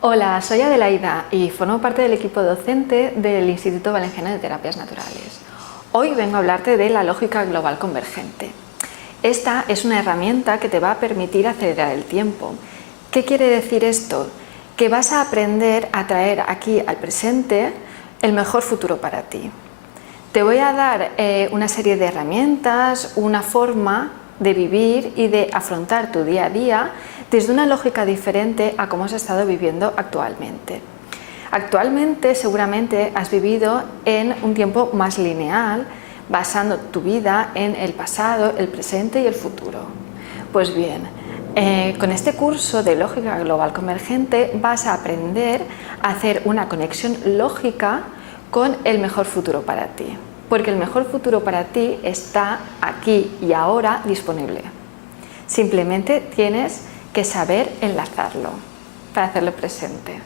Hola, soy Adelaida y formo parte del equipo docente del Instituto Valenciano de Terapias Naturales. Hoy vengo a hablarte de la lógica global convergente. Esta es una herramienta que te va a permitir acelerar el tiempo. ¿Qué quiere decir esto? Que vas a aprender a traer aquí al presente el mejor futuro para ti. Te voy a dar una serie de herramientas, una forma de vivir y de afrontar tu día a día desde una lógica diferente a cómo has estado viviendo actualmente. Actualmente seguramente has vivido en un tiempo más lineal, basando tu vida en el pasado, el presente y el futuro. Pues bien, con este curso de lógica global convergente vas a aprender a hacer una conexión lógica con el mejor futuro para ti, porque el mejor futuro para ti está aquí y ahora disponible. Simplemente tienes que saber enlazarlo para hacerlo presente.